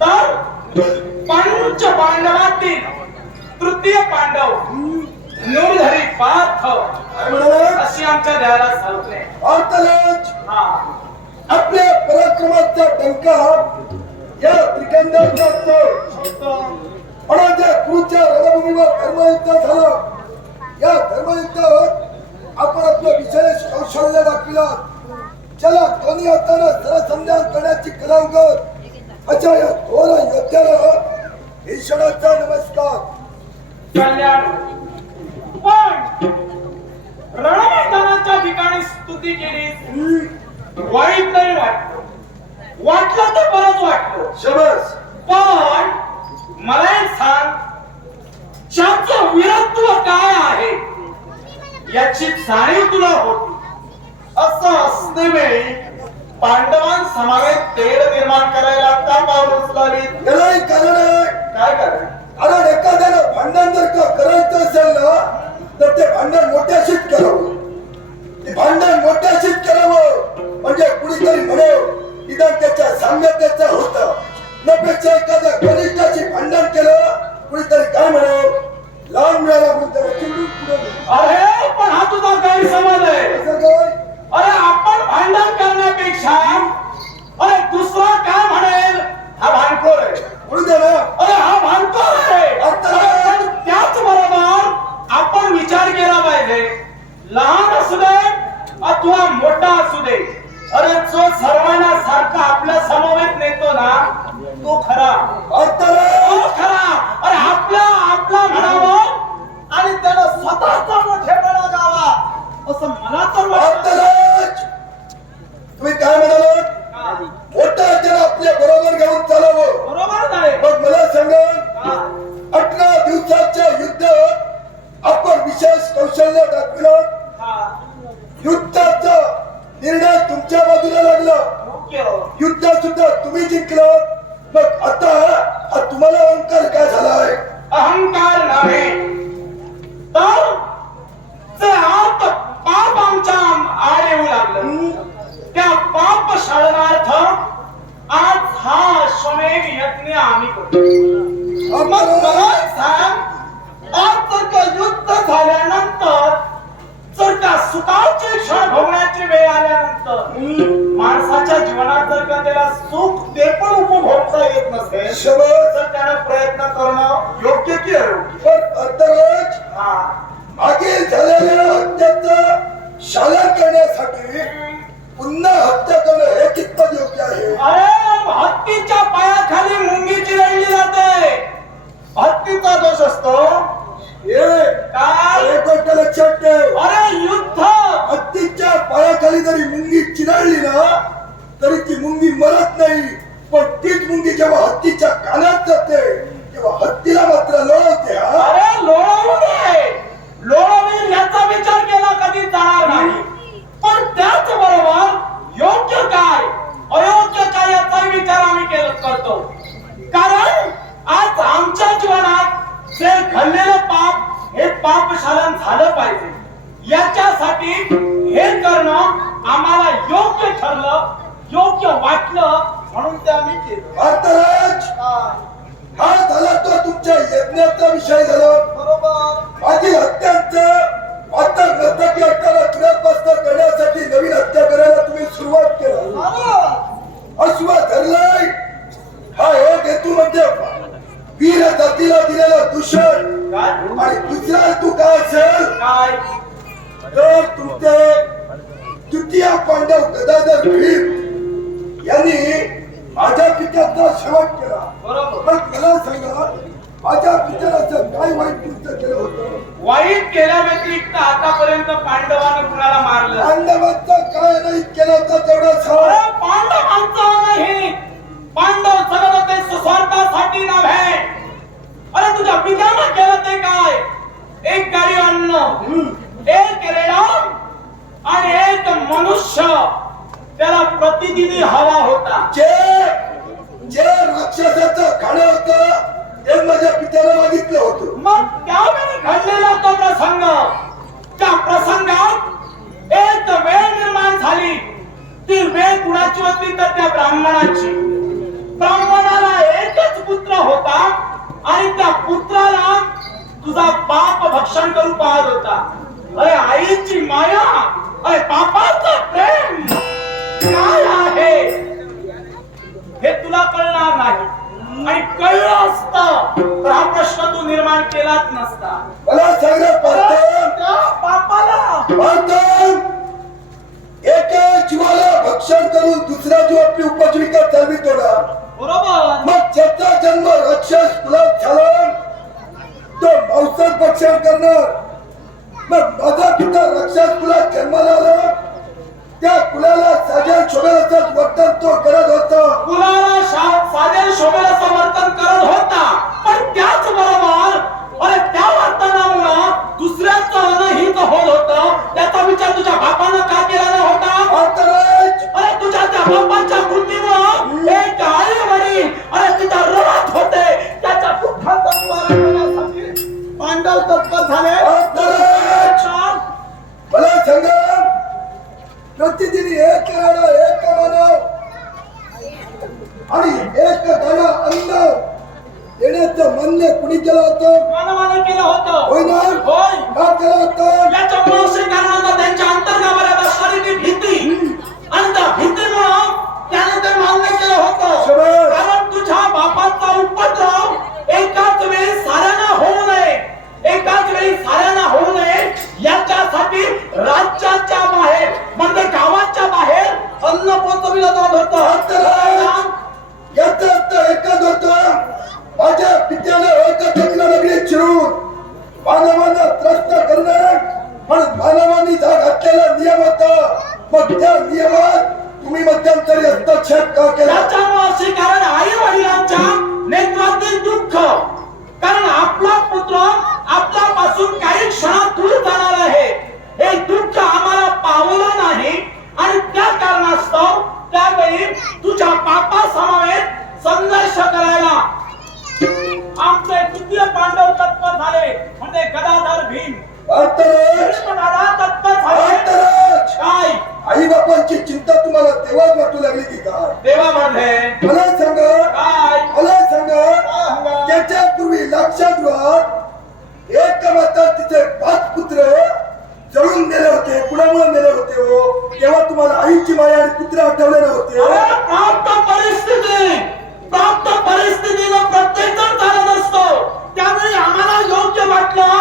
तर पंच पांडवातील तृतीय पांडव निर्धरी पार्थ अशी आमच्या देहाला सांगते अर्थलाज आपल्या पराक्रमाचा डंका या त्रिकंडाचा असतो म्हणून ज्या कुरुच्या रणभूमीवर धर्मयुद्ध झालं. या धर्मयुद्धावर आपण आपलं विशेष कौशल्य दाखविलं चला दोन्ही हाताने सरसंधान करण्याची कला उगत अशा या थोर योद्ध्याला ईश्वराचा नमस्कार. कल्याण. पण रणमैदानाच्या ठिकाणी स्तुती केली वाईट नाही वाटलं. वाटलं तर बरंच वाटलं. शबास. पण मला एक सांग वीरत्व काय आहे याची जाणीव तुला होती. असं असते वेळी पांडवां समावेत तेढ निर्माण करायला का पावलं उचलावी. यालाही कारण काय कारण? लहान असू दे अथवा मोठा असू दे अरे जो सर्वांना सारखा आपल्या समवेत नेतो ना तो खरा. तो खरा. अरे आपला आपला म्हणावं आणि त्याला स्वतःचा मोठेपणा गावा असं मला तर वाटतं. तुम्ही काय म्हणालात? हा, मोठा त्याला आपल्या बरोबर घेऊन चालावं. बरोबर नाही. मग मला सांगा अठरा दिवसाच्या युद्धात आपण विशेष कौशल्य दाखविलं. युद्धाचा निर्णय तुमच्या बाजूला लागला. युद्ध सुद्धा तुम्ही जिंकलं. मग आता हा तुम्हाला अहंकार काय झालाय अहंकार नव्हे तर जे आत पाप आमच्या आड येऊ लागलं. त्या पाप शाळनार्थ आज हा अश्वमेध यज्ञ आम्ही करतो. मग मला सांग आज जर का युद्ध झाल्यानंतर जर का सुखाचे क्षण भोगण्याची वेळ आल्यानंतर माणसाच्या जीवनात जर का त्याला सुख ते पण उपभोगता येत नसेल নেতা বিষয় গেল। व्यतिरिक्त आतापर्यंत पांडवानं कुणाला मारलं? पांडवांचं काय नाही केलं होतं तेवढं पांडवांचं नाही. पांडव सगळं ते सुस्वार्थासाठी नव्हे. अरे तुझ्या पित्यानं केलं ते काय? एक गाडी अन्न एक रेडाम आणि एक मनुष्य. त्याला प्रतिनिधी हवा होता. जे जे राक्षसाचं खाणं होतं हे माझ्या पित्याला मागितलं होतं. मग त्यावेळी घडलेला तो प्रसंग त्या प्रसंगात एक वेळ निर्माण झाली. ती वेळ कुणाची होती तर त्या ब्राह्मणाची. ब्राह्मणाला एकच पुत्र होता आणि त्या पुत्राला तुझा बाप भक्षण करू पाहत होता. अरे आईची माया अरे बापाचं प्रेम काय आहे? हे तुला कळणार नाही. आणि कळलं असतं तर हा प्रश्न तू निर्माण केलाच नसता. मला सांगा पाहता त्या बापाला पाहता एका जीवाला भक्षण करून दुसऱ्या जीव आपली उपजीविका चालवितो ना बरोबर. मग ज्याचा जन्म राक्षस कुलात झाला तो मांसात भक्षण करणार. मग माझा पिता राक्षस कुलात जन्माला आला. त्या कुलाला साजा शोभेचं वर्तन तो करत होता. कुणाला शा- साधे शोभेचं वर्तन करत होता. पण त्याच बरोबर अरे त्या वर्तनामुळं दुसऱ्याचं अनहित होत होत. त्याचा विचार तुझ्या बापानं का केला नाही होता? अरे तुझ्या त्या बापांच्या कृतीमुळं एक आई वडील अरे तिचा रडत आई बापांची चिंता तुम्हाला तेव्हाच वाटू लागली की का मला सांगा मला सांगा त्याच्या पूर्वी लक्षात व्हा एक माता तिचे पाच पुत्र जळून मेले होते कुणामुळे मेले होते हो? तेव्हा तुम्हाला आईची माया आणि पुत्र आठवले नव्हते अरे प्राप्त परिस्थिती! प्राप्त परिस्थितीनं प्रत्येक जण चालत असतो त्यावेळी आम्हाला योग्य वाटलं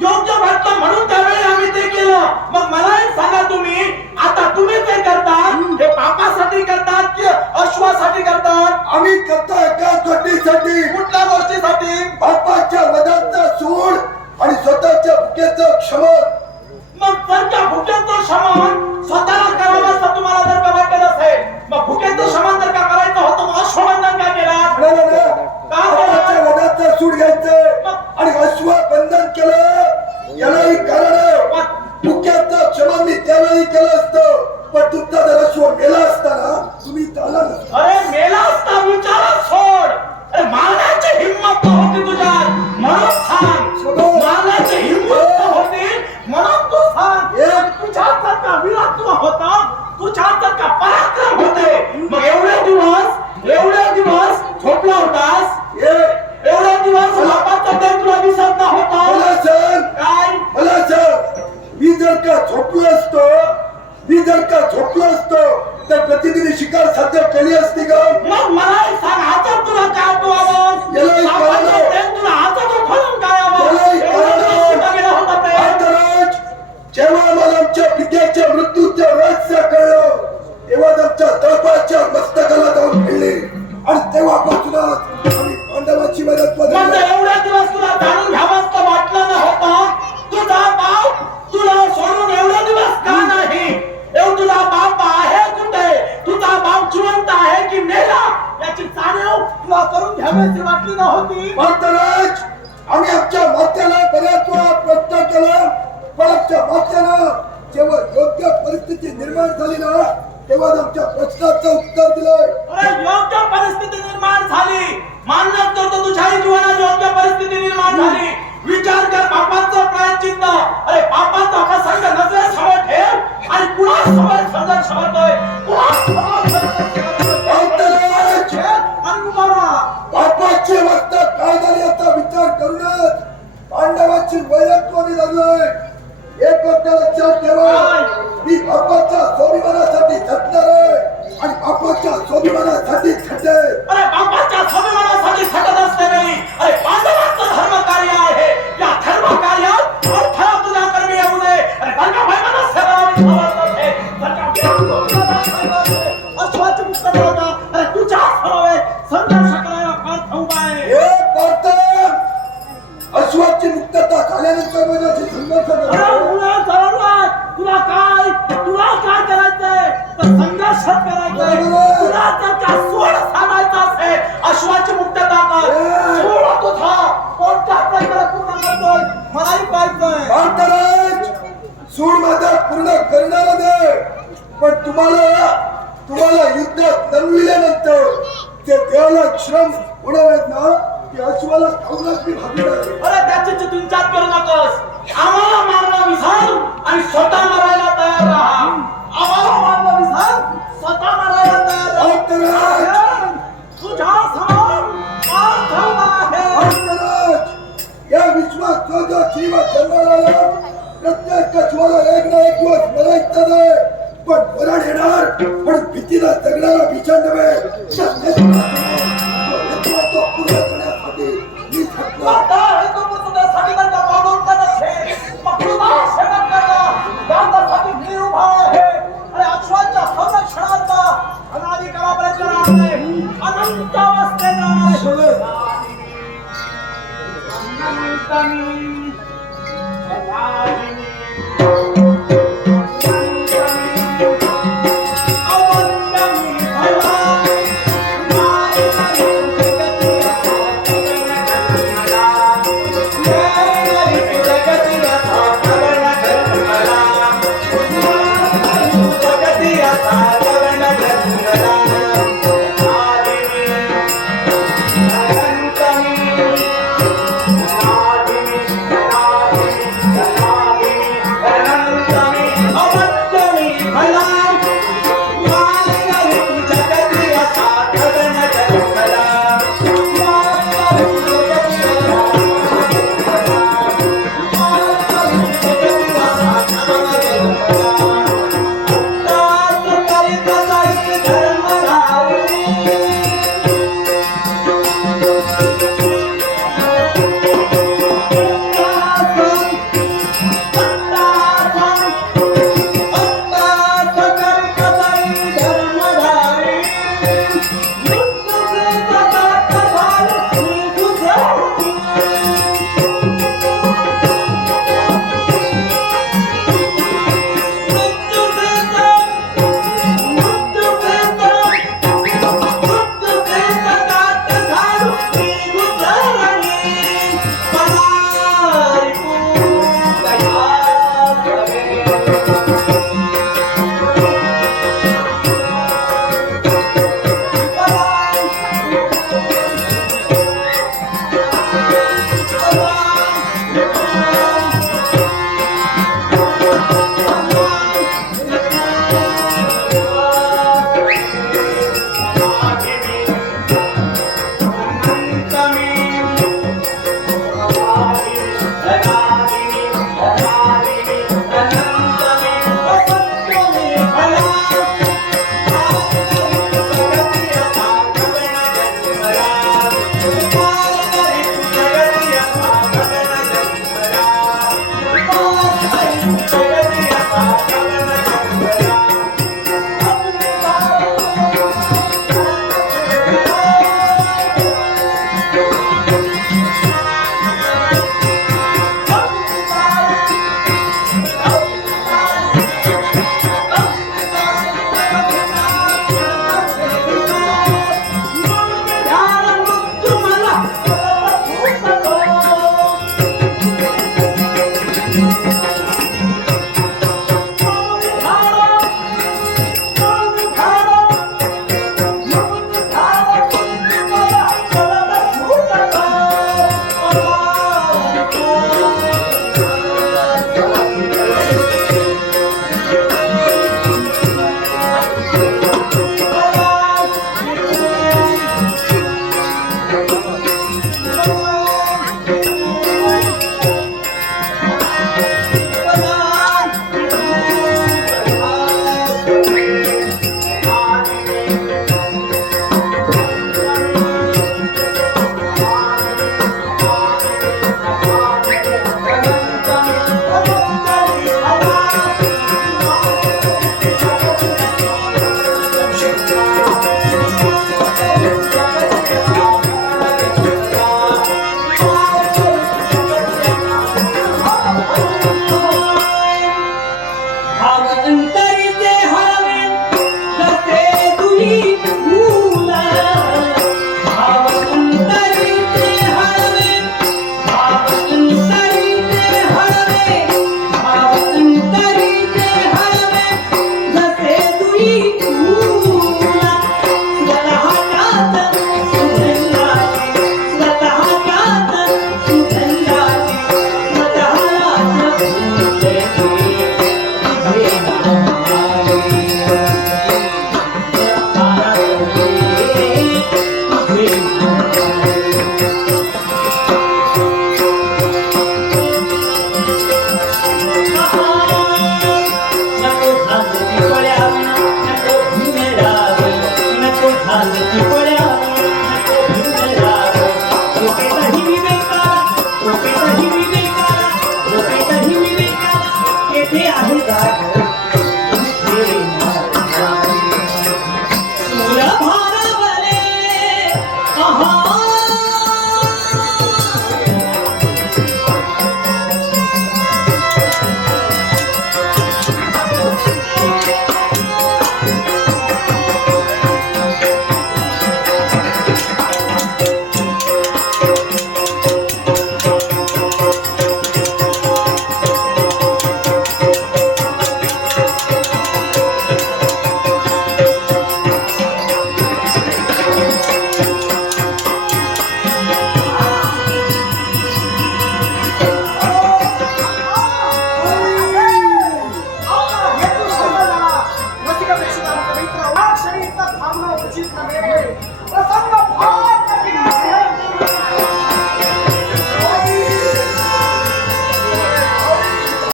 योग्य वाटलं म्हणून त्यावेळी आम्ही ते केलं. मग मला एक सांगा तुम्ही आता तुम्ही ते करतात हे पापासाठी करतात की अश्वासाठी करतात? आम्ही करता एका गोष्टीसाठी. कुठल्या गोष्टीसाठी? बापाच्या वदाचा सूड आणि स्वतःच्या भुकेचं क्षमन मग जर त्या भुकेचं शमन स्वतःला करावं असं तुम्हाला जर का वाटत असेल मग भुकेचं शमन जर का करायचं झोपलो असतो. मी जर का झोपलो असतो तर प्रतिनिधी शिकार साध्य केली असती का मग मला सांग आता तुला काय तो आवाज कारण तुला आता तो खोलून काय आवाज याला एक एवढं कारण आहे. दिवस कुठं गेला होता प्रेम? अंतराज जेव्हा मला आमच्या पित्याच्या मृत्यूचं रहस्य कळलं तेव्हा आमच्या तळपाच्या मस्तकाला जाऊन भिडले. आणि तेव्हापासूनच आम्ही पांडवाची मदत एवढ्या दिवस तुला जाणून घ्यावंच माझ्याशी संघर्ष करतो तुला काय तुला काय करायचंय? तर संघर्ष करायचंय. बरोबर. तुला जर का सोड सांगायचं असेल अश्वाची मुक्तता कर. ए. सोड तुझा कोणत्या प्रकारे पूर्ण करतोय? मलाही पाहिजे. पार्थराज सूड माझा पूर्ण करणारा दे. पण तुम्हाला तुम्हाला युद्ध नमविल्यानंतर ते देवाला श्रम आहेत ना? अश्वाला खाऊनच मी भागणार अरे त्याची चिंता करू नकोस. आम्हाला मारणं विसर आणि स्वतः मरायला तयार राहा. आम्हाला मारणं विसर स्वतः मरायला तयार राहा. पार्थराज तुझ्या समोर पार्थ उभा आहे पार्थराज या जीव जन्माला प्रत्येक कछवाला एक ना एक दिवस मरायचं नाही. पण मरण येणार पण भीतीला जगणारा भीषण नव्हे.